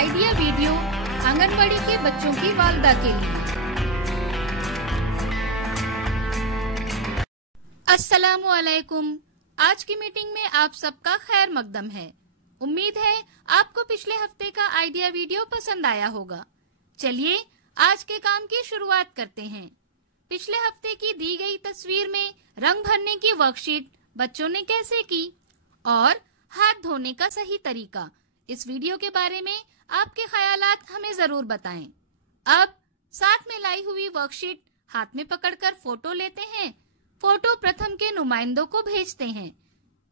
Idea video anganwadi के बच्चों की वालदा के लिए। अस्सलामुअलैकुम। आज की मीटिंग में आप सबका खैर मकदम है। उम्मीद है आपको पिछले हफ्ते का आइडिया वीडियो पसंद आया होगा। चलिए आज के काम की शुरुआत करते हैं। पिछले हफ्ते की दी गई तस्वीर में रंग भरने की वर्कशीट बच्चों ने कैसे की और हाथ धोने का सही तरीका, इस वीडियो के बारे में आपके ख्यालात हमें जरूर बताएं। अब साथ में लाई हुई वर्कशीट हाथ में पकड़कर फोटो लेते हैं। फोटो प्रथम के नुमाइंदों को भेजते हैं।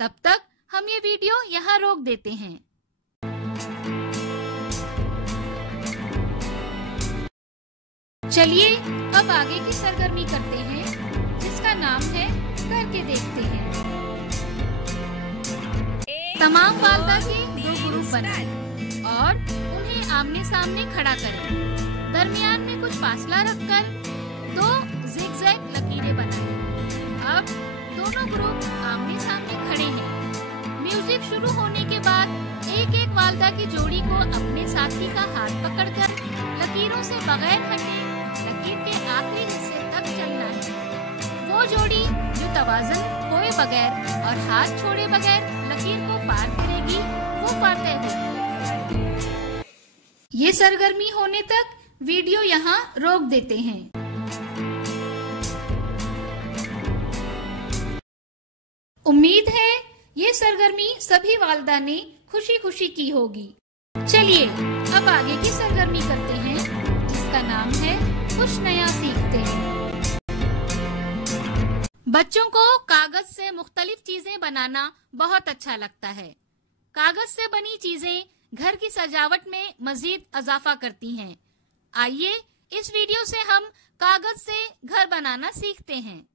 तब तक हम ये वीडियो यहाँ रोक देते हैं। चलिए अब आगे की सरगर्मी करते हैं, जिसका नाम है करके देखते हैं। तमाम वालदा के 2 ग्रुप बनाएं और उन्हें आमने सामने खड़ा करें। दरमियान में कुछ फासला रखकर 2 जिगजैग लकीरें बनाएं। अब दोनों ग्रुप आमने सामने खड़े हैं। म्यूजिक शुरू होने के बाद एक एक वालदा की जोड़ी को अपने साथी का हाथ पकड़कर लकीरों से बगैर हटे लकीर के आखिरी हिस्से तक चलना है। वो जोड़ी जो तवाज़ुन खोए बगैर और हाथ छोड़े बगैर लकीर को पार करेगी वो फातेह होगी। ये सरगर्मी होने तक वीडियो यहाँ रोक देते हैं। उम्मीद है ये सरगर्मी सभी वालदा ने खुशी खुशी की होगी। चलिए अब आगे की सरगर्मी करते हैं, जिसका नाम है कुछ नया सीखते हैं। बच्चों को कागज से मुख्तलिफ चीजें बनाना बहुत अच्छा लगता है। कागज से बनी चीजें घर की सजावट में मजीद इजाफा करती हैं। आइए इस वीडियो से हम कागज से घर बनाना सीखते हैं।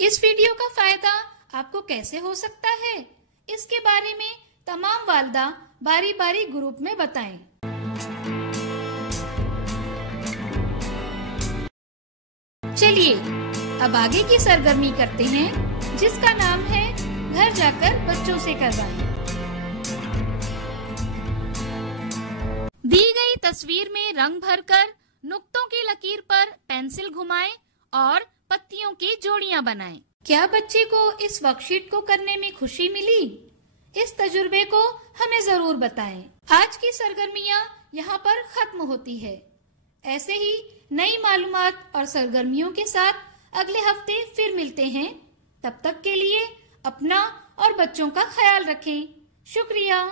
इस वीडियो का फायदा आपको कैसे हो सकता है, इसके बारे में तमाम वालदा बारी बारी ग्रुप में बताएं। चलिए अब आगे की सरगर्मी करते हैं, जिसका नाम है घर जाकर बच्चों से करवाएं। दी गई तस्वीर में रंग भरकर नुक्तों की लकीर पर पेंसिल घुमाएं और पत्तियों की जोड़ियां बनाएं। क्या बच्चे को इस वर्कशीट को करने में खुशी मिली? इस तजुर्बे को हमें जरूर बताएं। आज की सरगर्मियां यहाँ पर खत्म होती है। ऐसे ही नई मालूमात और सरगर्मियों के साथ अगले हफ्ते फिर मिलते हैं। तब तक के लिए अपना और बच्चों का ख्याल रखें। शुक्रिया।